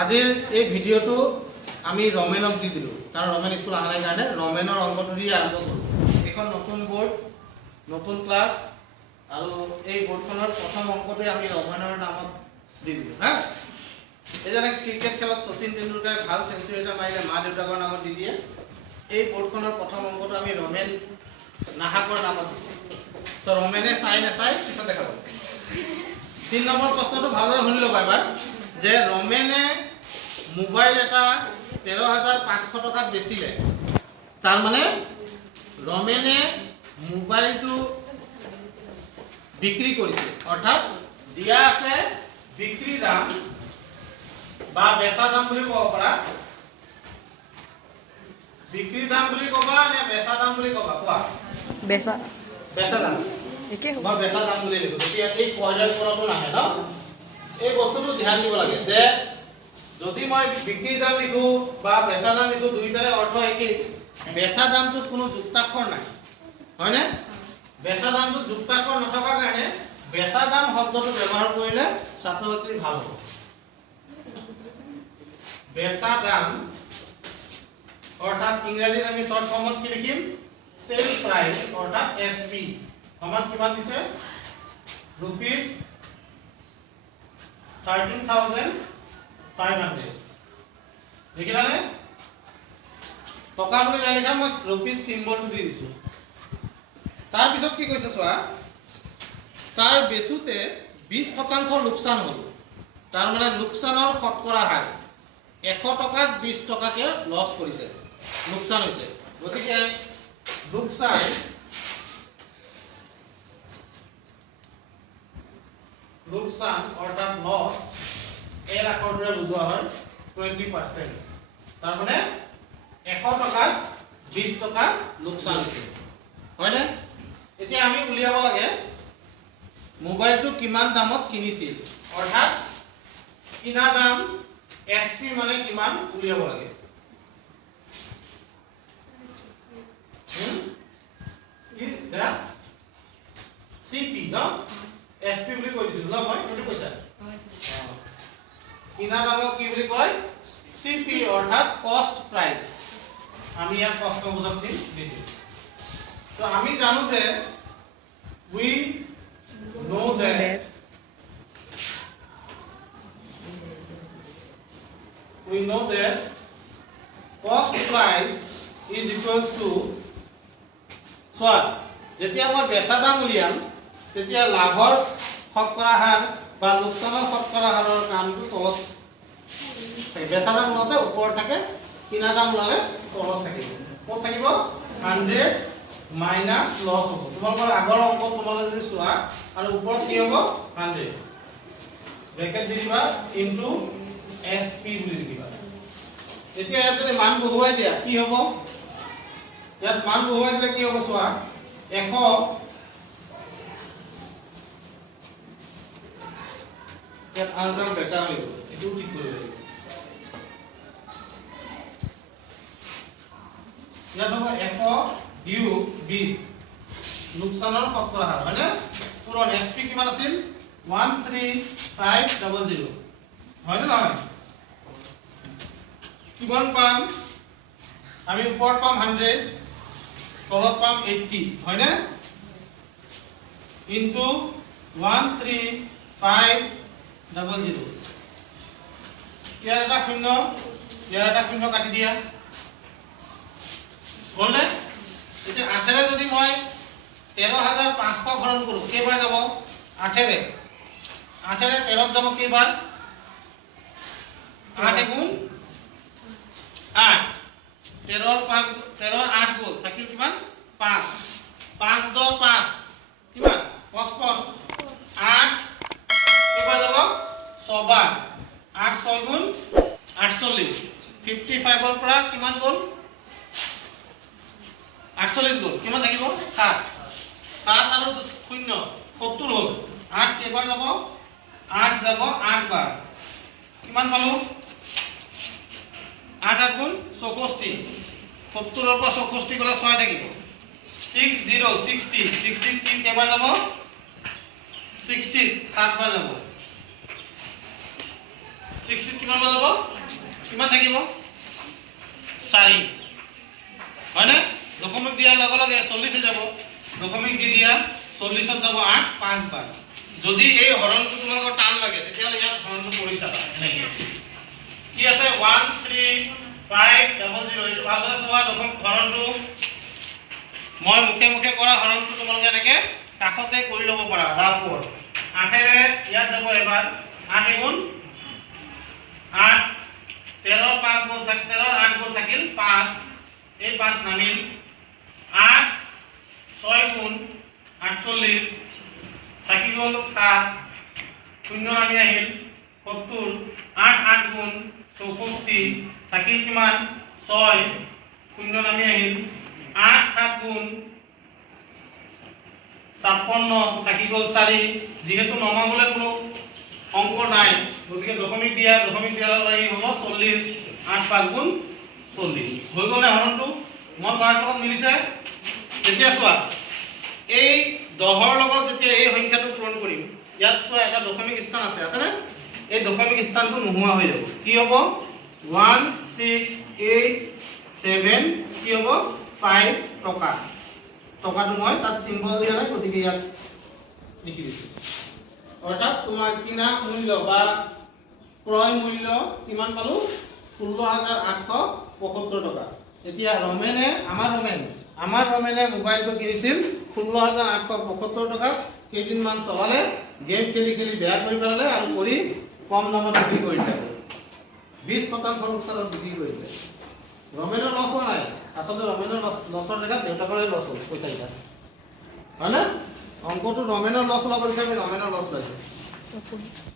আজিৰ এই ভিডিঅ'টো আমি ৰমেনক দি দিলোঁ, কাৰণ ৰমেন স্কুল অহা নাই কাৰণে ৰমেনৰ অংকটো দি আৰম্ভ কৰোঁ। এইখন নতুন বৰ্ড, নতুন ক্লাছ, আৰু এই বৰ্ডখনৰ প্ৰথম অংকটোৱে আমি ৰমেনৰ নামত দি দিলোঁ। হা, এই যেনে ক্ৰিকেট খেলত শচীন তেণ্ডুলকাৰে ভাল চেঞ্চুৰী এটা মাৰিলে মা দেউতাকৰ নামত দি দিয়ে, এই বৰ্ডখনৰ প্ৰথম অংকটো আমি ৰমেন নাহাকৰ নামত দিছোঁ। তো ৰমেনে চাই নাচাই পিছত দেখাব। 3 নম্বৰ প্ৰশ্নটো ভালদৰে শুনি ল'বা এবাৰ, যে ৰমেনে মোবাইল এটা 13,500 টকাত বেচিলে। তাৰ মানে ৰমেনে মোবাইলটো বিক্ৰী কৰিছে, অৰ্থাৎ দিয়া আছে বিক্ৰী দাম বা বেচা দাম বুলি ক'ব পাৰা। বিক্ৰী দাম বুলি ক'বা নে বেচা দাম বুলি ক'বা? কোৱা। বেচা দাম একে হ'ব। মই বেচা দাম বুলি লিখো, তেতিয়া এই পৰ্যায়ক্ৰমটো নাহে ন। এই বস্তুটো ধ্যান দিব লাগে যে যদি মই বিক্ৰী দাম লিখো বা বেচা দাম লিখো, দুইটাৰে অৰ্থ একেই। বেচা দামটোত কোনো যুক্তাক্ষৰ নাই, হয়নে? বেচা দামটোত যুক্তাক্ষৰ নথকাৰ কাৰণে বেচা দাম শব্দটো ব্যৱহাৰ কৰিলে ছাত্ৰ ছাত্ৰী ভাল হ'ব। বেচা দাম অৰ্থাৎ ইংৰাজীত আমি শৰ্ট ফৰ্মত কি লিখিম? সেল প্ৰাইস অৰ্থাৎ এসপি সমান কিমান দিছে? rupees 13,500 লিখিলানে? টকা বুলি নালিখা, মই rupees চিম্বলটো দি দিছো। তাৰ পিছত কি কৈছে চোৱা, তাৰ বেচুতে 20% লোকচান হ'ল। তাৰ মানে লোকচানৰ শতকৰা হাৰ 100 টকাত 20 টকাকে লছ কৰিছে, লোকচান হৈছে। গতিকে লোকচান অৰ্থাৎ লছ এৰ আখৰটোৰে বুজোৱা হয় 20%। তাৰ মানে 100 টকাত 20 টকা লোকচান হৈছে, হয়নে? এতিয়া আমি উলিয়াব লাগে মোবাইলটো কিমান দামত কিনিছিল, অৰ্থাৎ কিনা দাম এসপি মানে কিমান উলিয়াব লাগে। সিপি ন, এসপি বুলি কৈ দিছিলো ন মই, কোনটো কৈছা? কিনা দামক কি বুলি কয়? সিপি অৰ্থাৎ কষ্ট প্ৰাইস। আমি ইয়াত কষ্ট বুজাব দিম দি দিম। তো আমি জানো যে we know that cost price is equals to, so যেতিয়া মই বেচা দাম উলিয়াম তেতিয়া লাভৰ শতকৰা হাৰ বা লোকচানৰ শতকৰা হাৰৰ কামটো তলত থাকে। বেচা দাম লওঁতে ওপৰত থাকে, কিনা দাম ল'লে তলত থাকিব। ক'ত থাকিব? 100 মাইনাছ লছ হ'ব। তোমালোকৰ আগৰ অংক তোমালোকে যদি চোৱা, আৰু ওপৰত কি হ'ব? 100 ব্ৰেকেট দি দিবা ইনটু এসপি বুলি লিখিবা। এতিয়া ইয়াত যদি মান বহুৱাই দিয়া কি হ'ব? ইয়াত মান বহুৱাই দিলে কি হ'ব চোৱা, 100 ইয়াত আনডাল বেকা হৈ গ'ল, এইটো ঠিক কৰিব লাগিব। ইয়াত হ'ব 100 বিয়োগ 20 লোকচানৰ শতকৰা হাৰ, হয়নে? পুৰণ এসপি কিমান আছিল? 13500, হয়নে নহয়? কিমান পাম আমি? ওপৰত পাম 100, তলত পাম 80, হয়নে? ইনটু 13500। ইয়াৰ এটা শূন্য, ইয়াৰ এটা শূন্য কাটি দিয়া, হ'লনে? এতিয়া 8ৰে যদি মই 13,500 হৰণ কৰো, কেইবাৰ যাব? 8ৰে 13ত যাব কেইবাৰ? 8 গুণ 8, 13ৰ 8 গ'ল, থাকিল কিমান? 5, 5 10 5 কিমান? 55, 8 কেইবাৰ যাব? 6 বাৰ, 8 6 গুণ 48, 55ৰ পৰা কিমান গ'ল? 48 গ'ল, কিমান থাকিব? 7, 7 আৰু 0 70 হ'ল। 8 কেইবাৰ যাব? 8 যাব 8 বাৰ, কিমান পালো? 8 8 গুণ 64, 70ৰ পৰা 64 গ'লে 6 থাকিব। 60 60 60 কেইবাৰ যাব? 60 7 বাৰ যাব। 60 কিমান যাব কিমান থাকিব 4 হয়নে দশমিক দিয়াৰ লগে লগে 40 হৈ যাব দশমিক দি দিয়া 40 ত যাব 8 5 বাৰ যদি এই হৰণটো তোমালোকৰ টান লাগে তেতিয়াহ'লে ইয়াত হৰণটো কৰি চাবা এনেকৈ কি আছে 1 3 5 00 এইটো ভালদৰে চোৱা হৰণটো মই মুখে মুখে কৰা হৰণটো তোমালোকে এনেকৈ কাষতে কৰি ল'ব পাৰা ৰাফৰ 8 ৰে ইয়াত যাব এবাৰ 8 গুণ 8 13 5 গুণ 13 8 গুণ থাকিল 5 এই 5 নামিল 8 6 গুণ 48 থাকি গ'ল 7 শূন্য নামি আহিল 70 8 8 গুণ 64 থাকিল কিমান 6 শূন্য নামি আহিল 8 7 গুণ 56 থাকি গ'ল 4 যেহেতু নমাবলৈ কোনো অঙ্ক নাই গতিকে দশমিক দিয়াৰ লগে এই হ'ব 40 8 5 গুণ 40 হৈ গ'ল হৰণটো মই কৰাৰ লগত মিলিছে এতিয়া চোৱা এই 10 ৰ লগত যেতিয়া এই সংখ্যাটো পূৰণ কৰিম ইয়াত চোৱা এটা দশমিক স্থান আছে না এই দশমিক স্থানটো নোহোৱা হৈ যাব কি হ'ব 1 6 8 7 কি হ'ব 5 টকা টকাটো মই তাত সিম্বল দিয়া নাই গতিকে ইয়াত লিখি দিছো অৰ্থাৎ তোমাৰ কিনা মূল্য বা ক্ৰয় মূল্য কিমান পালো 16875 টকা এতিয়া ৰমেনে আমাৰ ৰমেনে মোবাইলটো কিনিছিল 16875 টকা কেইদিনমান চলালে গেম খেলি খেলি বেয়া কৰি পেলালে আৰু কৰি কম দামত বিক্ৰী কৰিলে 20% লোকচানত বিক্ৰী কৰিলে ৰমেনৰ লছ হোৱা নাই আচলতে ৰমেনৰ লছৰ জেগাত দেউতাকৰে লছ হ'ল পইচা কেইটা হয়নে অংকটো ৰমেনৰ লছ ওলাব বিচাৰি ৰমেনৰ লছ লৈছে